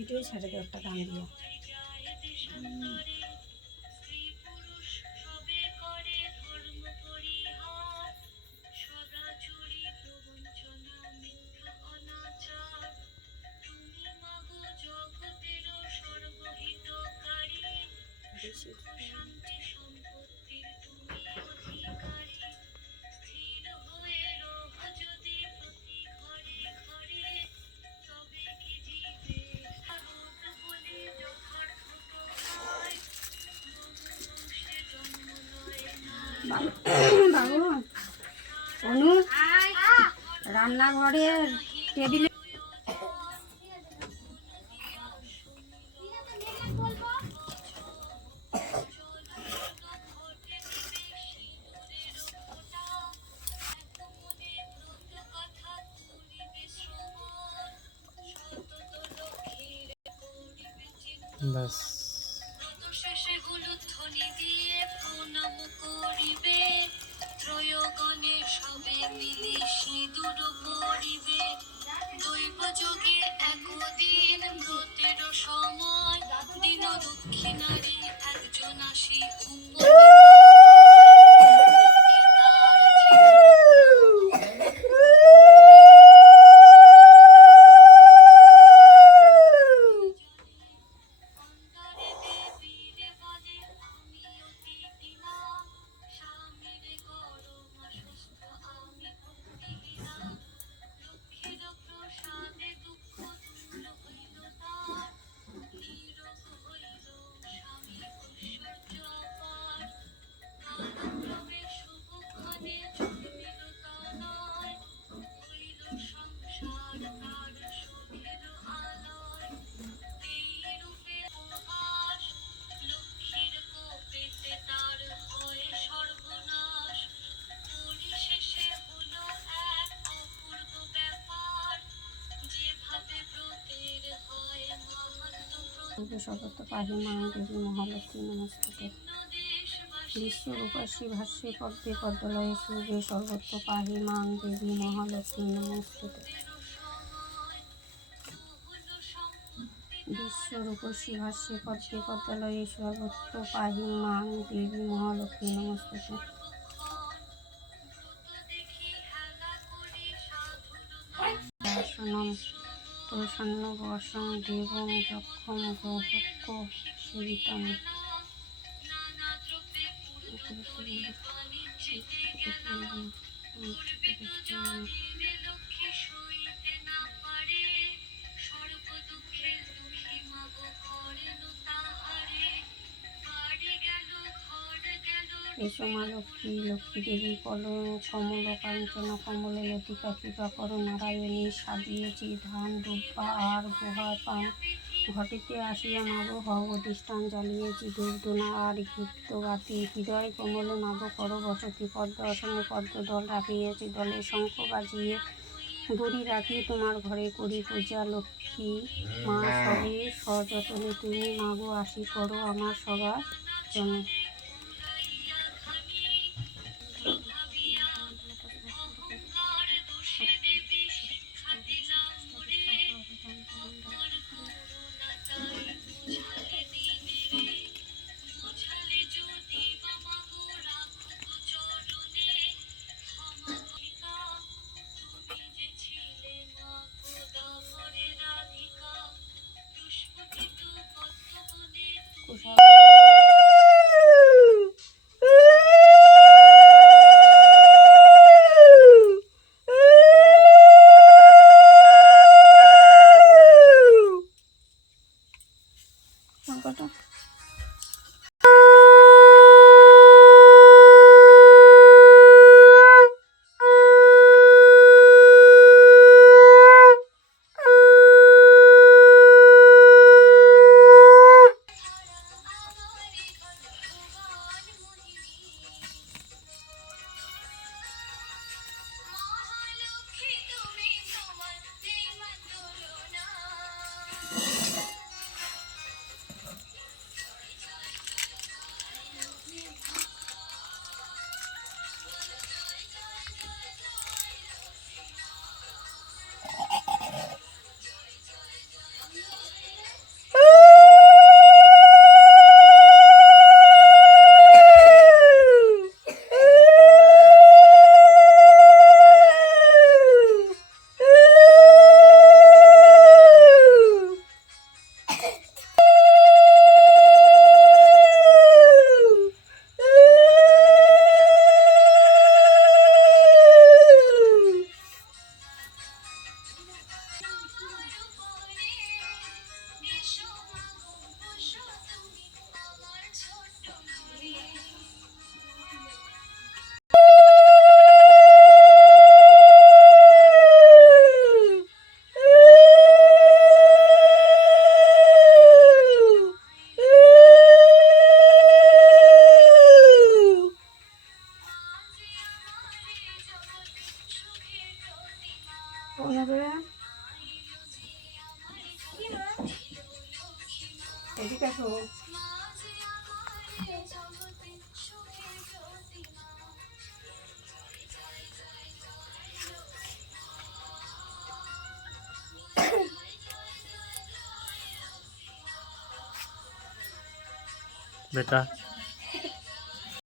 ভিডিওই ছেড়ে দে একটা গান দিয়ে। বাবু অনু রান্নাঘরের টেবিলে বাস দক্ষিণারী একজন আসি সর্বত্র পাহি মা দেবী মহালক্ষ্মী নমস্তুতে। বিশ্বরূপাশ্রী ভাষ্যে পদ্মে পদ্মলয়ে সূর্যে সর্বত্র পাহি মা দেবী মহালক্ষ্মী নমস্তুতে। বিশ্বরূপশ্রী ভাষ্যে পদ্মে পদ্মলয়ে সর্বত্র পাহি মা দেবী মহালক্ষ্মী নমস্তুতে। দর্শনম প্রসন্ন বর্ষং দেবং যক্ষম গ্রহক্ষ সেবিতম। এসো মা লক্ষ্মী, লক্ষ্মী দেবী কমল কাঞ্চন কমল লতিকা কৃপা করো নারায়ণী। সাজিয়েছি ধান দুব্বা আর গুহার পান, ঘটিতে আসিয়া মাগো হব অধিষ্ঠান। জ্বালিয়েছি ধূপধুনা আর গীতবাতি, হৃদয় কমল মাগো করো বসতি। পদ্ম আসনে পদ্ম দল রাখিয়েছি, দলে শঙ্খ বাজিয়ে দড়ি রাখি তোমার ঘরে করি পূজা। লক্ষ্মী মা সবে সযতনে তুমি মাগো আসি করো আমার সবার জন্য। হবে। এদিকে আসো। बेटा